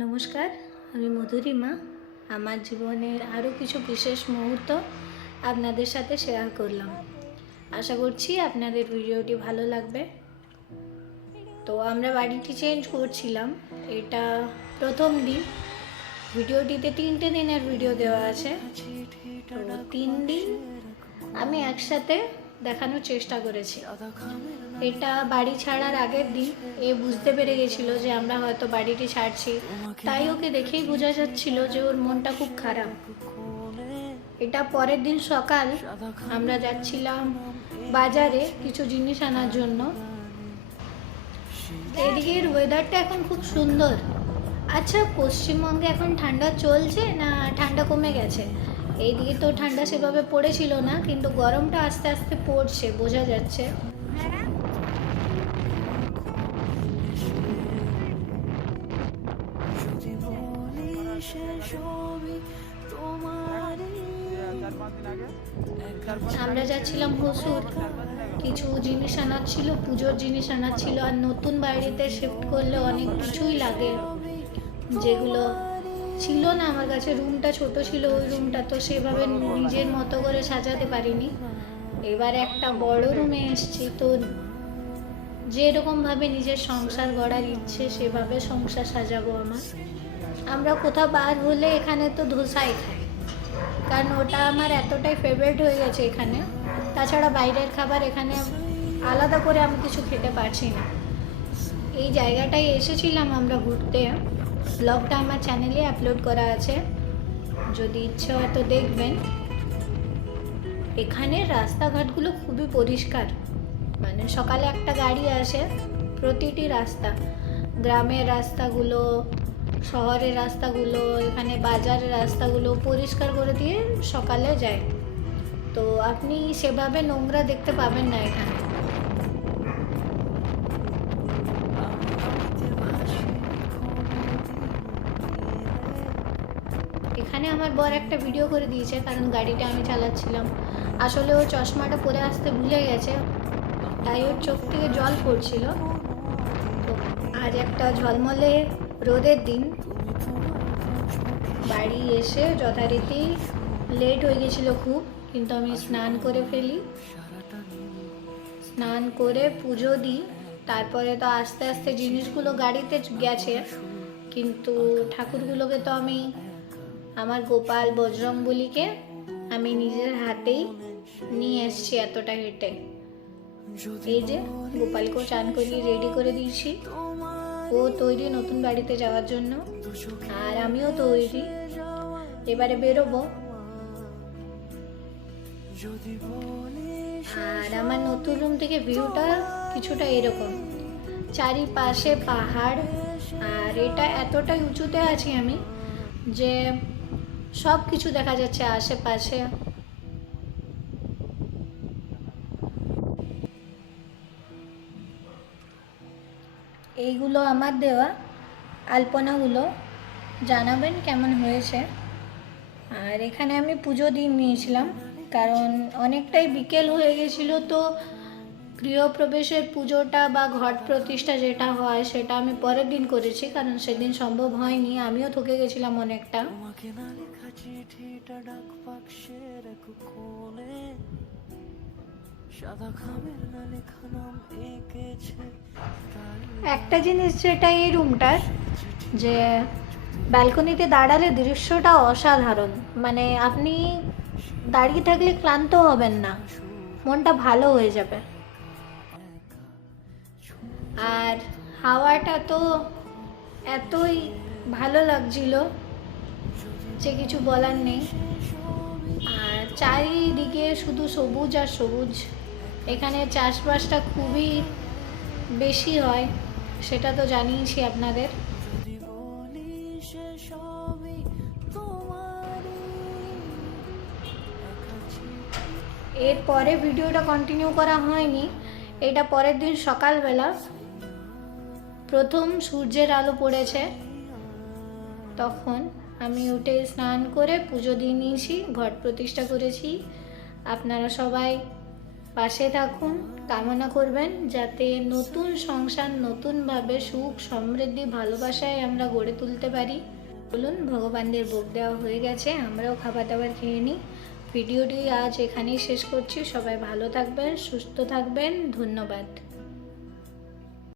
নমস্কার, আমি মধুরিমা। আমার জীবনের আরও কিছু বিশেষ মুহূর্ত আপনাদের সাথে শেয়ার করলাম। আশা করছি আপনাদের ভিডিওটি ভালো লাগবে। তো আমরা বাড়িটি চেঞ্জ করছিলাম, এটা প্রথম দিন। ভিডিওটিতে 3টে দিনের ভিডিও দেওয়া আছে। তো 3 দিন আমি একসাথে দেখানোর চেষ্টা করেছি। এটা বাড়ি ছাড়ার আগের দিন এ বুঝতে পেরে গেছিলো যে আমরা হয়তো বাড়িটি ছাড়ছি, তাই ওকে দেখেই বোঝা যাচ্ছিল যে ওর মনটা খুব খারাপ। এটা পরের দিন সকাল, আমরা যাচ্ছিলাম বাজারে কিছু জিনিস আনার জন্য। এদিকের ওয়েদারটা এখন খুব সুন্দর। আচ্ছা, পশ্চিমবঙ্গে এখন ঠান্ডা চলছে না ঠান্ডা কমে গেছে? এইদিকে তো ঠান্ডা সেভাবে পড়েছিল না, কিন্তু গরমটা আস্তে আস্তে পড়ছে, বোঝা যাচ্ছে। আমরা যাচ্ছিলাম হসুর, কিছু জিনিস আনার ছিল, পুজোর জিনিস আনার ছিল। আর নতুন বাড়িতে শিফট করলে অনেক কিছুই লাগে, যেগুলো ছিল না আমার কাছে। রুমটা ছোট ছিল, ওই রুমটা তো সেভাবে নিজের মতো করে সাজাতে পারিনি। এবার একটা বড় রুমে এসেছি, তো যেরকমভাবে নিজের সংসার গড়ার ইচ্ছে সেভাবে সংসার সাজাবো আমরা কোথাও বার হলে এখানে তো ধোসাই খাই, কারণ ওটা আমার এতটাই ফেভারিট হয়ে গেছে এখানে। তাছাড়া বাইরের খাবার এখানে আলাদা করে আমি কিছু খেতে পারছি না। এই জায়গাটায় এসেছিলাম আমরা ঘুরতে। ব্লগটা আমার চ্যানেলে আপলোড করা আছে, যদি ইচ্ছে হয় তো দেখবেন। এখানের রাস্তাঘাটগুলো খুবই পরিষ্কার, মানে সকালে একটা গাড়ি আসে প্রতিটি রাস্তা, গ্রামের রাস্তাগুলো, শহরের রাস্তাগুলো, এখানে বাজারের রাস্তাগুলো পরিষ্কার করে দিয়ে সকালে যায়। তো আপনি সেভাবে নোংরা দেখতে পাবেন না এখানে। এখানে আমার বর একটা ভিডিও করে দিয়েছে, কারণ গাড়িটা আমি চালাচ্ছিলাম। আসলে ও চশমাটা পরে আসতে ভুলে গেছে, তাই ওর চোখ থেকে জল পড়ছিল। তো আজ একটা ঝলমলে রোদের দিন, বাড়ি এসে যথারীতি লেট হয়ে গেছিলো খুব, কিন্তু আমি স্নান করে ফেলি। স্নান করে পুজো দিই, তারপরে তো আস্তে আস্তে জিনিসগুলো গাড়িতে গেছে, কিন্তু ঠাকুরগুলোকে তো আমি, আমার গোপাল বজরংবলীকে আমি নিজের হাতেই নিয়ে এসছি এতটা হেঁটে। এই যে গোপালকেও চান করিয়ে রেডি করে দিয়েছি, ও তৈরি নতুন বাড়িতে যাওয়ার জন্য, আর আমিও তৈরি। এবারে বেরোবো। আর আমার নতুন রুম থেকে ভিউটা কিছুটা এরকম, চারিপাশে পাহাড়, আর এটা এতটাই উঁচুতে আছি আমি যে সব কিছু দেখা যাচ্ছে আশেপাশে। এইগুলো আমার দেওয়া আলপনাগুলো, জানাবেন কেমন হয়েছে। আর এখানে আমি পুজো দিয়ে নিয়েছিলাম, কারণ অনেকটাই বিকেল হয়ে গেছিলো। তো গৃহপ্রবেশের পুজোটা বা ঘট প্রতিষ্ঠা যেটা হয় সেটা আমি পরের দিন করেছি, কারণ সেদিন সম্ভব হয়নি, আমিও থকে গেছিলাম অনেকটা। একটা জিনিস যেটা এই রুমটার, যে ব্যালকনিতে দাঁড়ালে দৃশ্যটা অসাধারণ, মানে আপনি দাঁড়িয়ে থাকলে ক্লান্ত হবেন না, মনটা ভালো হয়ে যাবে। আর হাওয়াটা তো এতই ভালো লাগছিল যে কিছু বলার নেই। আর চারিদিকে শুধু সবুজ আর সবুজ। এখানে চাষবাসটা খুবই বেশি হয়, সেটা তো জানিয়েছি আপনাদের। এরপরে ভিডিওটা কন্টিনিউ করা হয়নি। এটা পরের দিন সকালবেলা প্রথম সূর্যের আলো পড়েছে, তখন আমি উঠে স্নান করে পুজো দিয়ে নিয়েছি, ঘট প্রতিষ্ঠা করেছি। আপনারা সবাই পাশে থাকুন, কামনা করবেন যাতে নতুন সংসার নতুনভাবে সুখ সমৃদ্ধি ভালোবাসায় আমরা গড়ে তুলতে পারি। বলুন, ভগবানদের ভোগ দেওয়া হয়ে গেছে, আমরাও খাবার দাবার খেয়ে নিই। ভিডিওটি আজ এখানেই শেষ করছি। সবাই ভালো থাকবেন, সুস্থ থাকবেন। ধন্যবাদ।